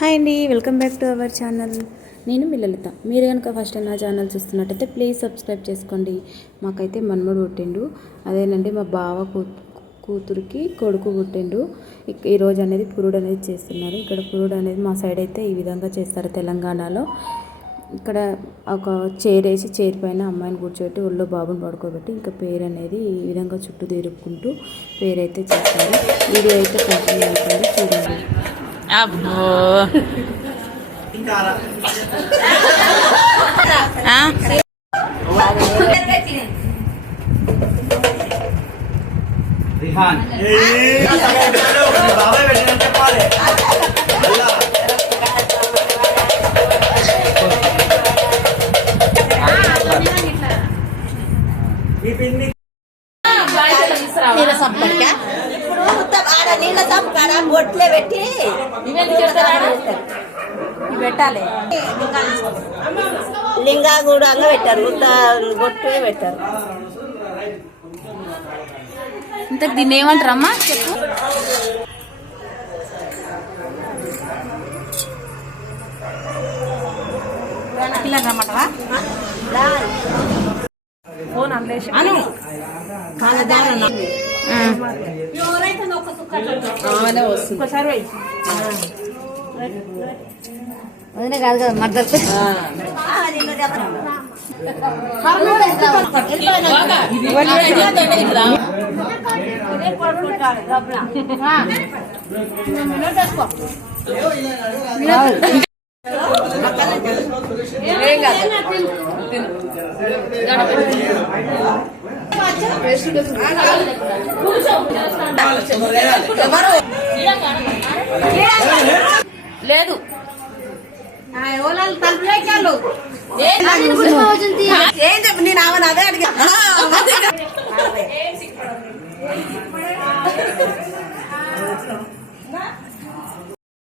Hi అండి, welcome back to our channel. నేను మీ లలిత. మీరు కనుక ఫస్ట్ టైం నా ఛానల్ చూస్తున్నట్టయితే ప్లీజ్ సబ్స్క్రైబ్ చేసుకోండి. మాకైతే మన్మడు పుట్టిండు, అదేనండి మా బావ కూతురికి కొడుకు పుట్టిండు. ఈరోజు అనేది పురుడు అనేది చేస్తున్నారు. ఇక్కడ పురుడు అనేది మా సైడ్ అయితే ఈ విధంగా చేస్తారు తెలంగాణలో. ఇక్కడ ఒక చైర్ వేసి చైర్ పైన అమ్మాయిని కూర్చోబెట్టి ఒళ్ళో బాబుని పడుకోబెట్టి ఇంకా పేరు అనేది ఈ విధంగా చుట్టూ తిరుపుకుంటూ పేరైతే చేస్తారు. వీడియో అయితే కంటిన్యూ అవుతుంది, చూడండి. అబ్బో నీళ్ళ సంపకాడ బొట్లే పెట్టి పెట్టాలి. లింగా కూడా పెట్టారు, బొట్లే పెట్టారు. ఇంత దీన్ని ఏమంటారమ్మా చెప్పు. పిల్లలు రమ్మంటావా? ఫోన్ అందేసి అదే కాదు కదా మద్దతు. లేదు నేను ఆమె అదే అడిగా.